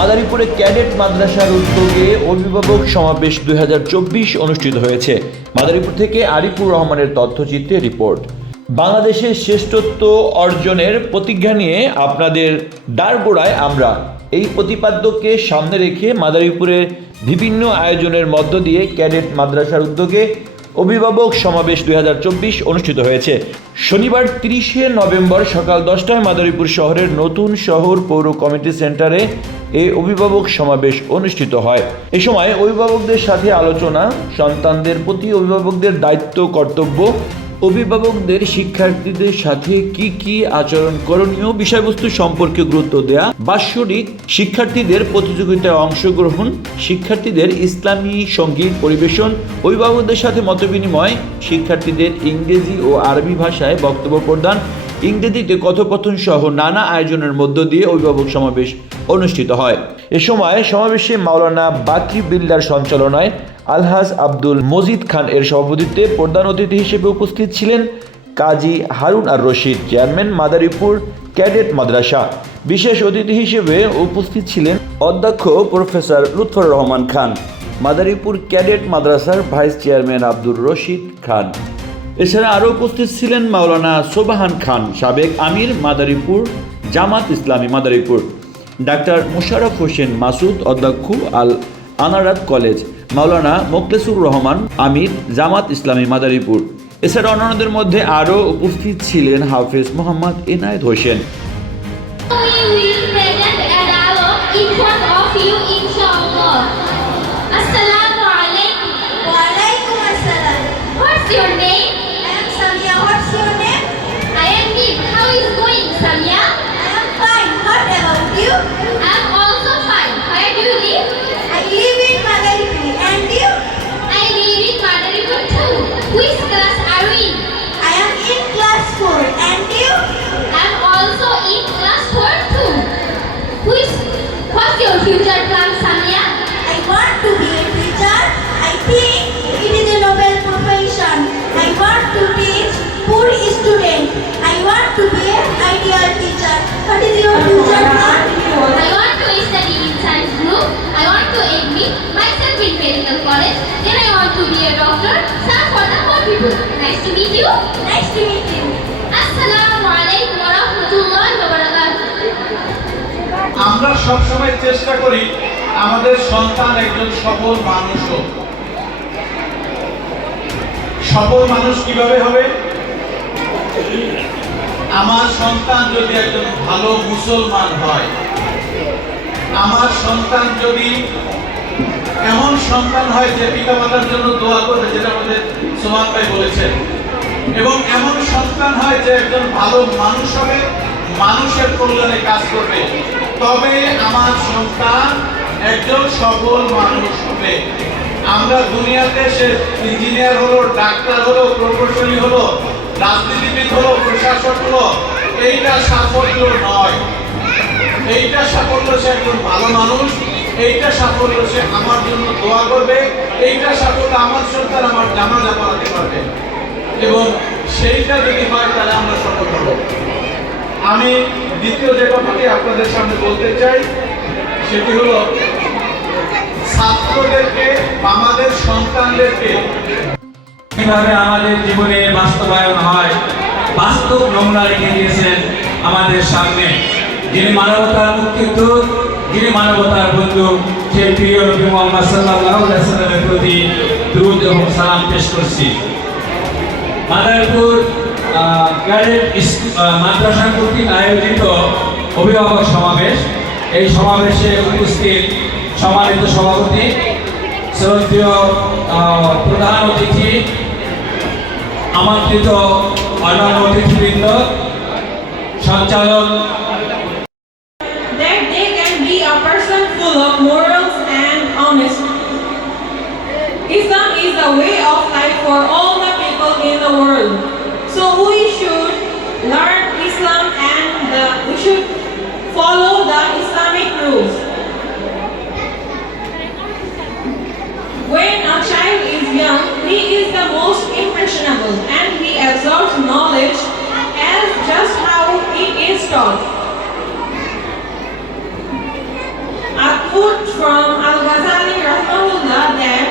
মাদারীপুরে cadet মাদ্রাসার উদ্যোগে অভিভাবক সমাবেশ দুই অনুষ্ঠিত হয়েছে। মাদারীপুর থেকে আরিফুর রহমানের তথ্যচিত্রে রিপোর্ট। বাংলাদেশের শ্রেষ্ঠত্ব অর্জনের প্রতিজ্ঞা নিয়ে আপনাদের ডারগোড়ায় আমরা। এই প্রতিপাদ্যকে সামনে রেখে মাদারীপুরের বিভিন্ন আয়োজনের মধ্য দিয়ে ক্যাডেট মাদ্রাসার উদ্যোগে অভিভাবক সমাবেশ দুই অনুষ্ঠিত হয়েছে। শনিবার তিরিশে নভেম্বর সকাল দশটায় মাদারীপুর শহরের নতুন শহর পৌর কমিটি সেন্টারে এই অভিভাবক সমাবেশ অনুষ্ঠিত হয়। এ সময় অভিভাবকদের সাথে আলোচনা, সন্তানদের প্রতি অভিভাবকদের দায়িত্ব, কর্তব্য অভিভাবকদের শিক্ষার্থীদের সাথে কি কি আচরণ করণীয় বিষয়বস্তু সম্পর্কে গুরুত্ব দেয়া, বাৎসরিক শিক্ষার্থীদের প্রতিযোগিতায় অংশগ্রহণ, শিক্ষার্থীদের ইসলামী সংগীত পরিবেশন, অভিভাবকদের সাথে মতবিনিময়, শিক্ষার্থীদের ইংরেজি ও আরবি ভাষায় বক্তব্য প্রদান, ইংরেজিতে কথোপথন সহ নানা আয়োজনের মধ্য দিয়ে অভিভাবক সমাবেশ অনুষ্ঠিত হয়। এ সময় সমাবেশে মাওলানা বাকি বিল্লার সঞ্চালনায় আলহাজ আব্দুল মজিদ খান এর সভাপতিত্বে প্রধান অতিথি হিসেবে উপস্থিত ছিলেন কাজী হারুন আর রশিদ, চেয়ারম্যান মাদারীপুর ক্যাডেট মাদ্রাসা। বিশেষ অতিথি হিসেবে উপস্থিত ছিলেন অধ্যক্ষ প্রফেসর লুৎফর রহমান খান, মাদারীপুর ক্যাডেট মাদ্রাসার ভাইস চেয়ারম্যান আব্দুর রশিদ খান। এছাড়া আরও উপস্থিত ছিলেন মাওলানা সোবাহান খান, সাবেক আমির মাদারীপুর, জামাত ইসলামী মাদারীপুর। ডাক্তার মোশাররফ হোসেন মাসুদ, অধ্যক্ষ আল আনারাত কলেজ। মাওলানা মোকলেসুর রহমান আমির, জামাত ইসলামী, মাদারীপুর। এছাড়া অন্যান্যদের মধ্যে আরও উপস্থিত ছিলেন হাফেজ মোহাম্মদ এনায়েত হোসেন। আমরা সবসময় চেষ্টা করি আমাদের সন্তান একজন সফল মানুষ হোক। সফল মানুষ কীভাবে হবে? আমার সন্তান যদি একজন ভালো মুসলমান হয়, আমার সন্তান যদি এমন সন্তান হয় যে পিতামাতার জন্য দোয়া করবে, যেটা আমাদের সোহান ভাই বলেছেন, এবং এমন সন্তান হয় যে একজন ভালো মানুষ হবে, মানুষের কল্যাণে কাজ করবে, তবে আমার সন্তান একজন সফল মানুষ হবে। আমরা দুনিয়াতে সে ইঞ্জিনিয়ার হলো, ডাক্তার হলো, প্রকৌশলী হলো, রাজনীতিবিদ হলো এইটা সাফল্য নয়। এইটা সাফল্য সে একজন ভালো মানুষ, এইটা সাফল্য সে আমার জন্য দোয়া করবে, এইটা সাফল্য আমার সন্তান আমার পারবে। এবং সেইটা যদি হয় তাহলে আমরা সফল হব। আমি দ্বিতীয় যে কথাটি আপনাদের সামনে বলতে চাই, সেটি হলো, ছাত্রদেরকে, আমাদের সন্তানদেরকে কীভাবে আমাদের জীবনে বাস্তবায়ন হয় বাস্তব নমুনা রেখে দিয়েছেন আমাদের সামনে। যিনি মানবতার মুক্তিদূত যিনি মানবতার বন্ধু, সেই প্রিয় নবী মোহাম্মদ সাল্লামের প্রতি দুরূদ এবং সালাম পেশ করছি। মাদারীপুর ক্যাডেট মাদ্রাসা কর্তৃক আয়োজিত অভিভাবক সমাবেশ। এই সমাবেশে উপস্থিত সম্মানিত সভাপতি, শ্রদ্ধেয় প্রধান অতিথি, আমন্ত্রিত অন্যান্য অতিথিবৃন্দ সঞ্চালক that they can be a person full of morals and honesty. Islam is the way of life for all the people in the world. So we should learn Islam and the, we should follow the Islamic rules. When a child is young, he is the most and he absorbs knowledge as just how he is taught. A quote from Al-Ghazali Rahmahullah that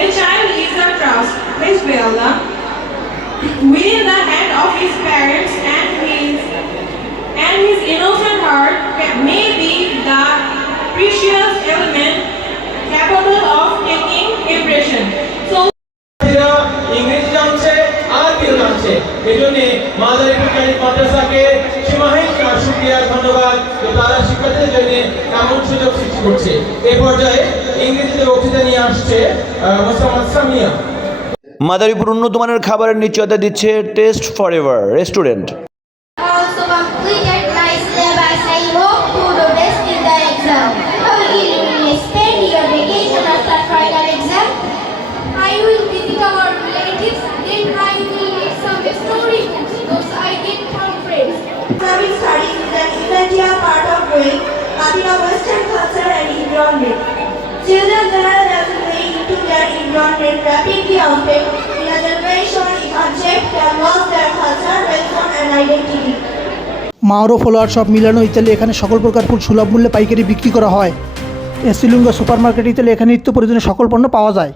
a child is a trust, his by Allah, within the hand of his parents and his and his innocent heart মাদ্রাসাকে সীমাহীন সুক্রিয়া, ধন্যবাদ। যে তারা শিক্ষার্থীদের জন্য এমন সুযোগ সৃষ্টি করছে। এই পর্যায়ে ইংরেজিতে বক্তৃতা নিয়ে আসছে মোসাম্মদ সামিয়া মাদারীপুর উন্নত মানের খাবারের নিশ্চয়তা দিচ্ছে taste for ever restaurant. Children learn way to their environment rapidly affect in a generation if unchecked can lose their culture, welcome and identity. Mauro follower সব মিলানো ইতালি এখানে সকল প্রকার ফুল সুলভ মূল্যে পাইকারি বিক্রি করা হয় এসিলুঙ্গা সুপার মার্কেট ইতালি এখানে নিত্য প্রয়োজনীয় সকল পণ্য পাওয়া যায়